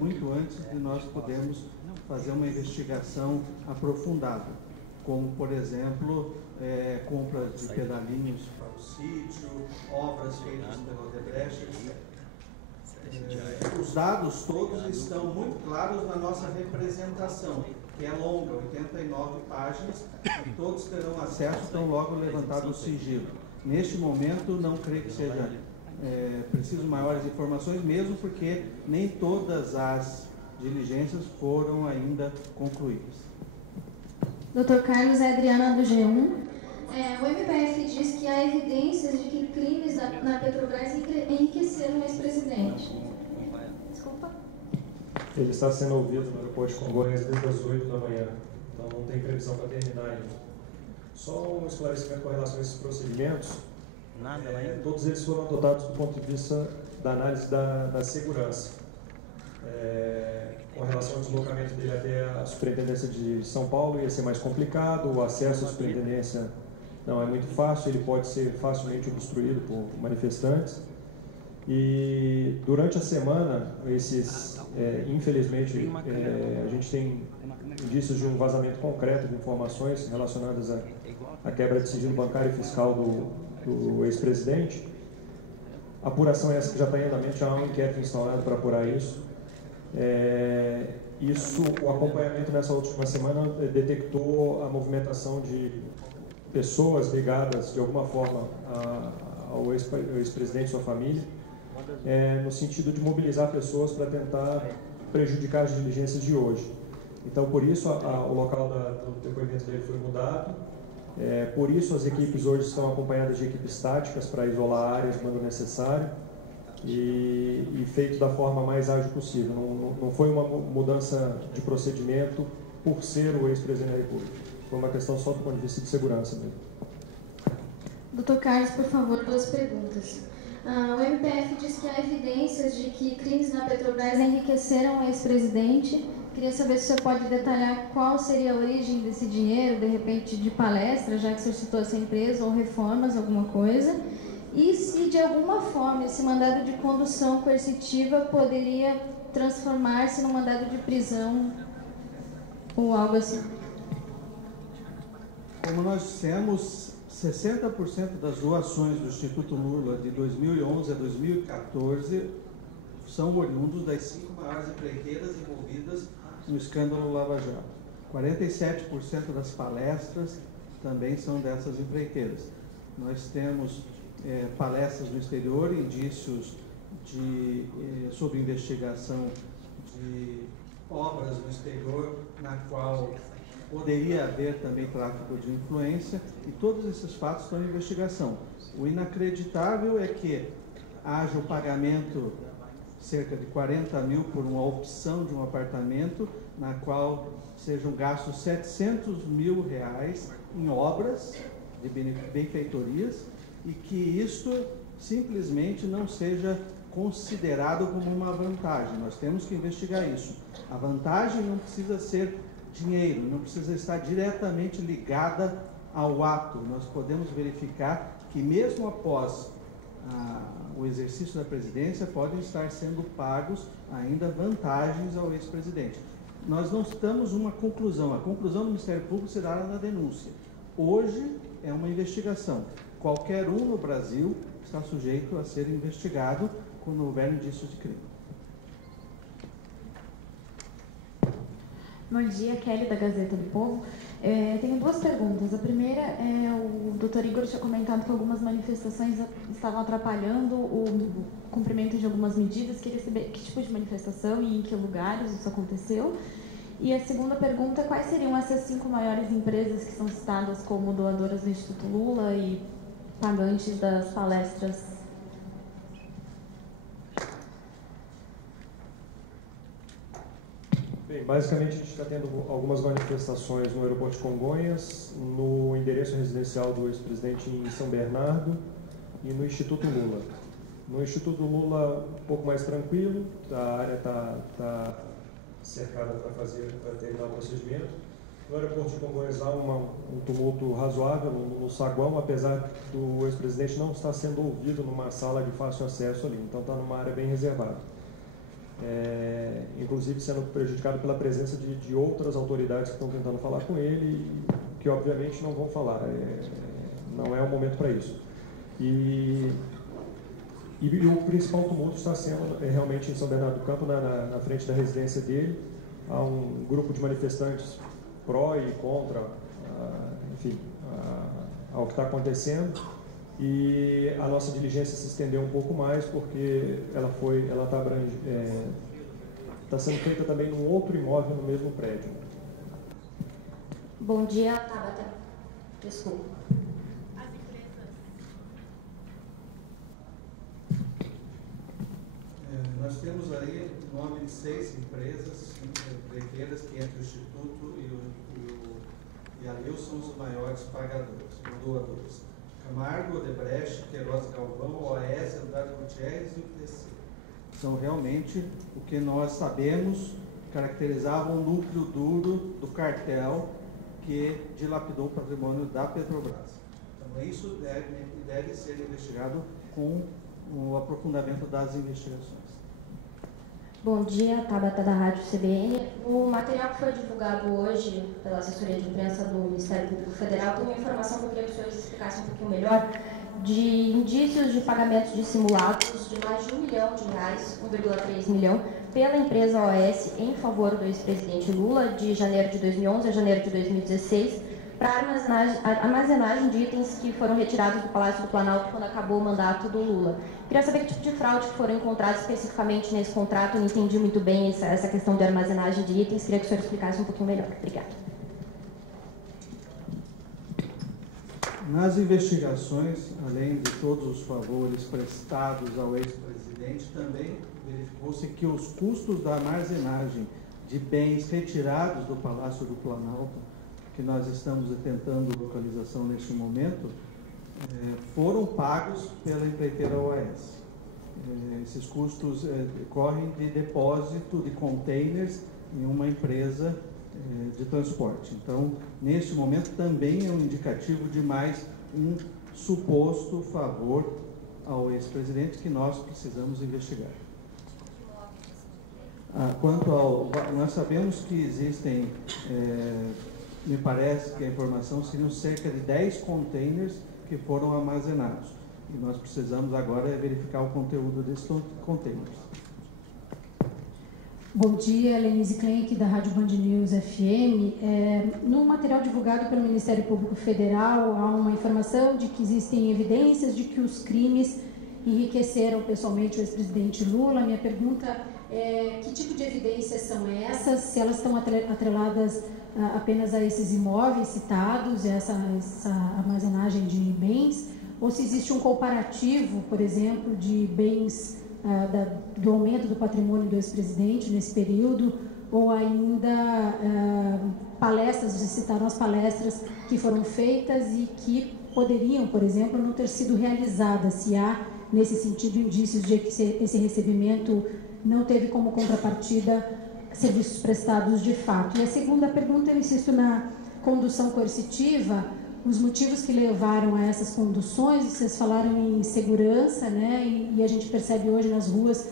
muito antes de nós podermos fazer uma investigação aprofundada, como, por exemplo, compras de pedalinhos para o sítio, obras feitas pela Odebrecht, etc. Os dados todos estão muito claros na nossa representação, que é longa, 89 páginas, e todos terão acesso tão logo levantado o sigilo. Neste momento, não creio que seja preciso maiores informações, mesmo porque nem todas as diligências foram ainda concluídas. Dr. Carlos, é Adriana do G1. O MPF diz que há evidências de que crimes na Petrobras enriqueceram o ex-presidente. Desculpa. Ele está sendo ouvido no aeroporto de Congonhas desde as 8 da manhã, então não tem previsão para terminar ainda. Só um esclarecimento com relação a esses procedimentos. Todos eles foram adotados do ponto de vista da análise da segurança. Com relação ao deslocamento dele até a Superintendência de São Paulo, ia ser mais complicado, o acesso à Superintendência não é muito fácil, ele pode ser facilmente obstruído por manifestantes. E durante a semana, infelizmente, a gente tem indícios de um vazamento concreto de informações relacionadas à quebra de sigilo bancário e fiscal do ex-presidente. A apuração é essa que já está em andamento, já há um inquérito instaurado para apurar isso. O acompanhamento nessa última semana detectou a movimentação de pessoas ligadas de alguma forma ao ex-presidente e sua família, no sentido de mobilizar pessoas para tentar prejudicar as diligências de hoje. Então, por isso, o local do depoimento dele foi mudado. Por isso, as equipes hoje estão acompanhadas de equipes táticas para isolar áreas quando necessário e feito da forma mais ágil possível. Não foi uma mudança de procedimento por ser o ex-presidente da República. Foi uma questão só do ponto de vista de segurança mesmo. Dr. Carlos, por favor, 2 perguntas. O MPF diz que há evidências de que crimes na Petrobras enriqueceram o ex-presidente. Queria saber se você pode detalhar qual seria a origem desse dinheiro, de repente de palestra, já que você citou essa empresa, ou reformas, alguma coisa. E se de alguma forma esse mandado de condução coercitiva poderia transformar-se num mandado de prisão ou algo assim. Como nós dissemos, 60% das doações do Instituto Lula de 2011 a 2014 são oriundos das 5 maiores empreiteiras envolvidas no escândalo Lava Jato. 47% das palestras também são dessas empreiteiras. Nós temos palestras no exterior, indícios sobre investigação de obras no exterior, na qual poderia haver também tráfico de influência, e todos esses fatos estão em investigação. O inacreditável é que haja o pagamento cerca de 40 mil por uma opção de um apartamento, na qual sejam gastos 700 mil reais em obras de benfeitorias, e que isto simplesmente não seja considerado como uma vantagem. Nós temos que investigar isso. A vantagem não precisa ser dinheiro, não precisa estar diretamente ligada ao ato. Nós podemos verificar que mesmo após o exercício da presidência, podem estar sendo pagos ainda vantagens ao ex-presidente. Nós não estamos numa conclusão. A conclusão do Ministério Público será na denúncia. Hoje é uma investigação. Qualquer um no Brasil está sujeito a ser investigado quando houver indícios de crime. Bom dia, Kelly, da Gazeta do Povo. Tenho 2 perguntas. A primeira o Dr. Igor tinha comentado que algumas manifestações estavam atrapalhando o cumprimento de algumas medidas. Queria saber que tipo de manifestação e em que lugares isso aconteceu. E a segunda pergunta, quais seriam essas 5 maiores empresas que são citadas como doadoras do Instituto Lula e pagantes das palestras? Bem, basicamente a gente está tendo algumas manifestações no aeroporto de Congonhas, no endereço residencial do ex-presidente em São Bernardo e no Instituto Lula. No Instituto Lula, um pouco mais tranquilo, a área está cercada para terminar o procedimento. No aeroporto de Congonhas há um tumulto razoável no saguão, apesar do ex-presidente não estar sendo ouvido numa sala de fácil acesso ali, então está numa área bem reservada. inclusive sendo prejudicado pela presença de outras autoridades que estão tentando falar com ele, que obviamente não vão falar, não é o momento para isso. E o principal tumulto está sendo realmente em São Bernardo do Campo, na frente da residência dele. Há um grupo de manifestantes pró e contra, enfim, ao que está acontecendo. E a nossa diligência se estendeu um pouco mais porque ela está sendo feita também num outro imóvel no mesmo prédio. Bom dia, Tabata. Desculpa. Nós temos aí o nome de 6 empresas empreiteiras que entre o Instituto e a LIL são os maiores pagadores, doadores. Camargo, Odebrecht, Queiroz Galvão, OAS, Andrade Gutierrez e o TC. São realmente o que nós sabemos caracterizavam o núcleo duro do cartel que dilapidou o patrimônio da Petrobras. Então isso deve ser investigado com o aprofundamento das investigações. Bom dia, Tabata da Rádio CBN. O material que foi divulgado hoje pela assessoria de imprensa do Ministério Público Federal tem uma informação que eu queria que os senhores explicassem um pouquinho melhor, de indícios de pagamentos de simulados de mais de R$1 milhão, 1,3 milhão, pela empresa OAS em favor do ex-presidente Lula, de janeiro de 2011 a janeiro de 2016, para armazenagem de itens que foram retirados do Palácio do Planalto quando acabou o mandato do Lula. Queria saber que tipo de fraude que foram encontrados especificamente nesse contrato. Eu não entendi muito bem essa questão de armazenagem de itens. Queria que o senhor explicasse um pouquinho melhor. Obrigada. Nas investigações, além de todos os favores prestados ao ex-presidente, também verificou-se que os custos da armazenagem de bens retirados do Palácio do Planalto, que nós estamos tentando localização neste momento, foram pagos pela empreiteira OAS. Esses custos decorrem de depósito de containers em uma empresa de transporte. Então, neste momento, também é um indicativo de mais um suposto favor ao ex-presidente que nós precisamos investigar. Nós sabemos que existem, me parece que a informação seriam cerca de 10 containers que foram armazenados. E nós precisamos agora verificar o conteúdo desses containers. Bom dia, Lenise Klenk, da Rádio Band News FM. No material divulgado pelo Ministério Público Federal, há uma informação de que existem evidências de que os crimes enriqueceram pessoalmente o ex-presidente Lula. Minha pergunta é: que tipo de evidências são essas? Se elas estão atreladas apenas a esses imóveis citados, essa armazenagem de bens, ou se existe um comparativo, por exemplo, de bens do aumento do patrimônio do ex-presidente nesse período, ou ainda palestras, vocês citaram as palestras que foram feitas e que poderiam, por exemplo, não ter sido realizadas, se há, nesse sentido, indícios de que esse recebimento não teve como contrapartida serviços prestados de fato. E a segunda pergunta, eu insisto na condução coercitiva, os motivos que levaram a essas conduções. Vocês falaram em segurança, né? E a gente percebe hoje nas ruas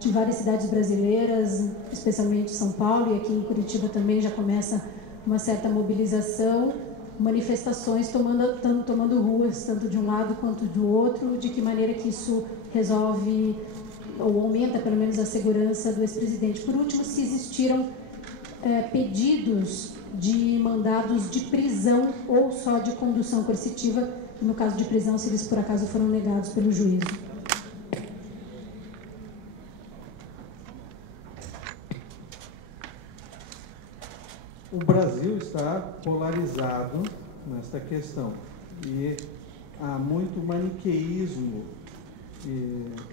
de várias cidades brasileiras, especialmente São Paulo, e aqui em Curitiba também já começa uma certa mobilização, manifestações tomando ruas, tanto de um lado quanto do outro. De que maneira que isso resolve ou aumenta, pelo menos, a segurança do ex-presidente? Por último, se existiram pedidos de mandados de prisão ou só de condução coercitiva, no caso de prisão, se eles por acaso foram negados pelo juízo. O Brasil está polarizado nesta questão e há muito maniqueísmo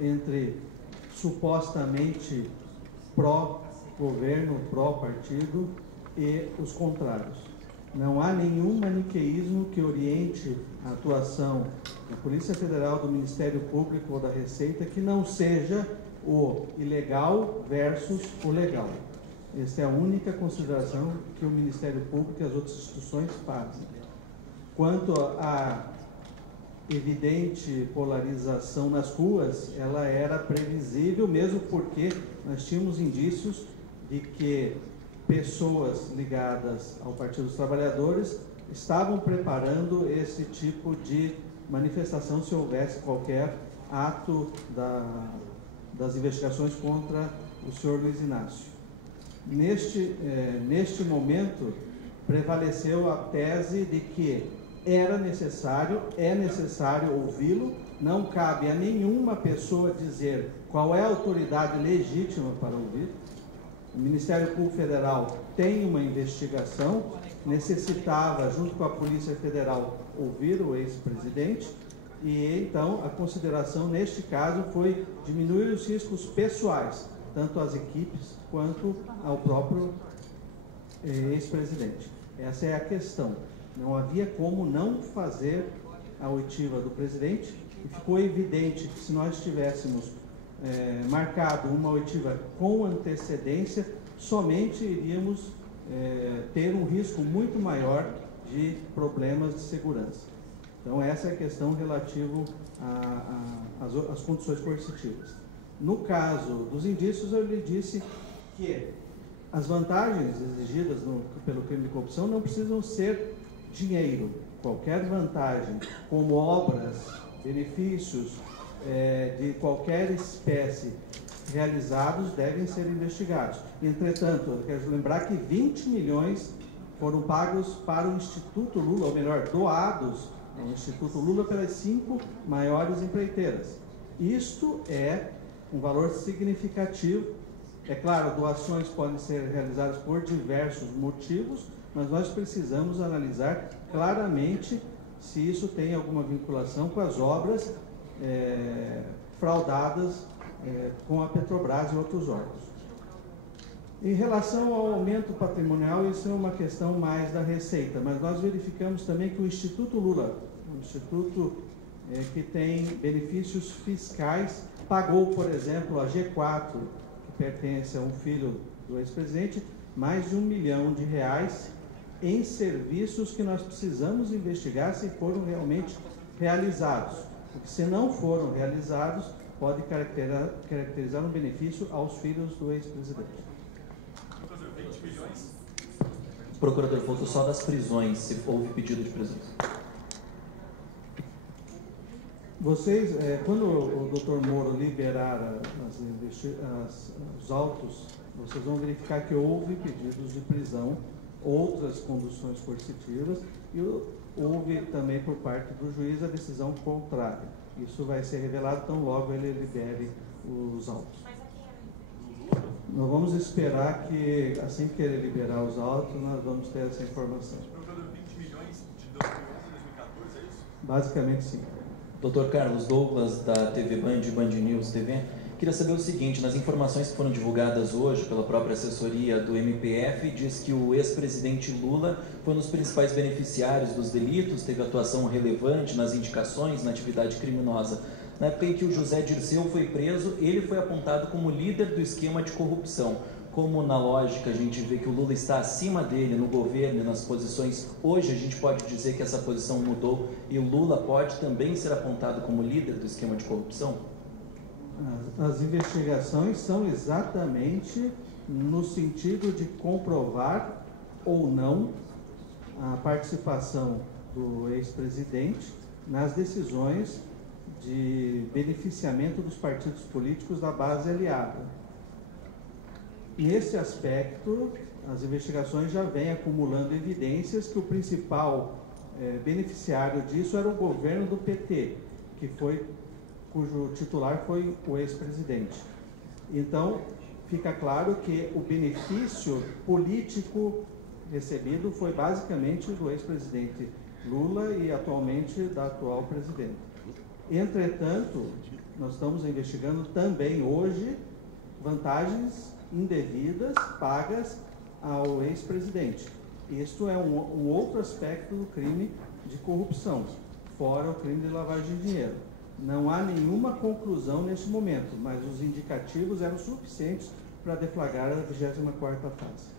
entre supostamente pró-governo, pró-partido e os contrários. Não há nenhum maniqueísmo que oriente a atuação da Polícia Federal, do Ministério Público ou da Receita que não seja o ilegal versus o legal. Essa é a única consideração que o Ministério Público e as outras instituições fazem. Quanto evidente polarização nas ruas, ela era previsível, mesmo porque nós tínhamos indícios de que pessoas ligadas ao Partido dos Trabalhadores estavam preparando esse tipo de manifestação se houvesse qualquer ato das investigações contra o senhor Luiz Inácio. Neste momento, prevaleceu a tese de que é necessário ouvi-lo, não cabe a nenhuma pessoa dizer qual é a autoridade legítima para ouvir. O Ministério Público Federal tem uma investigação, necessitava, junto com a Polícia Federal, ouvir o ex-presidente, e então a consideração neste caso foi diminuir os riscos pessoais, tanto às equipes quanto ao próprio ex-presidente. Essa é a questão. Não havia como não fazer a oitiva do presidente, e ficou evidente que se nós tivéssemos marcado uma oitiva com antecedência, somente iríamos ter um risco muito maior de problemas de segurança. Então, essa é a questão relativa às condições coercitivas. No caso dos indícios, eu lhe disse que as vantagens exigidas pelo crime de corrupção não precisam ser dinheiro. Qualquer vantagem, como obras, benefícios de qualquer espécie realizados, devem ser investigados. Entretanto, eu quero lembrar que 20 milhões foram pagos para o Instituto Lula, ou melhor, doados ao Instituto Lula pelas 5 maiores empreiteiras. Isto é um valor significativo. É claro, doações podem ser realizadas por diversos motivos, mas nós precisamos analisar claramente se isso tem alguma vinculação com as obras fraudadas com a Petrobras e outros órgãos. Em relação ao aumento patrimonial, isso é uma questão mais da Receita, mas nós verificamos também que o Instituto Lula, um instituto que tem benefícios fiscais, pagou, por exemplo, a G4, que pertence a um filho do ex-presidente, mais de R$1 milhão em serviços que nós precisamos investigar se foram realmente realizados. Porque se não foram realizados, pode caracterizar um benefício aos filhos do ex-presidente. Procurador, faltou só das prisões, se houve pedido de prisões. Vocês, quando o Dr. Moro liberar os autos, vocês vão verificar que houve pedidos de prisão, outras conduções coercitivas, e houve também por parte do juiz a decisão contrária. Isso vai ser revelado tão logo ele libere os autos. Nós vamos esperar que, assim que ele liberar os autos, nós vamos ter essa informação. Procurador, 20 milhões de 2011 a 2014, é isso? Basicamente, sim. Dr. Carlos Douglas, da TV Band News TV, queria saber o seguinte: nas informações que foram divulgadas hoje pela própria assessoria do MPF, diz que o ex-presidente Lula foi um dos principais beneficiários dos delitos, teve atuação relevante nas indicações, na atividade criminosa. Na época em que o José Dirceu foi preso, ele foi apontado como líder do esquema de corrupção. Como na lógica a gente vê que o Lula está acima dele no governo e nas posições, hoje a gente pode dizer que essa posição mudou e o Lula pode também ser apontado como líder do esquema de corrupção? As investigações são exatamente no sentido de comprovar ou não a participação do ex-presidente nas decisões de beneficiamento dos partidos políticos da base aliada. Nesse aspecto, as investigações já vêm acumulando evidências que o principal beneficiário disso era o governo do PT, cujo titular foi o ex-presidente. Então, fica claro que o benefício político recebido foi basicamente do ex-presidente Lula e atualmente da atual presidente. Entretanto, nós estamos investigando também hoje vantagens indevidas pagas ao ex-presidente. Isto é um outro aspecto do crime de corrupção, fora o crime de lavagem de dinheiro. Não há nenhuma conclusão neste momento, mas os indicativos eram suficientes para deflagrar a 24ª fase.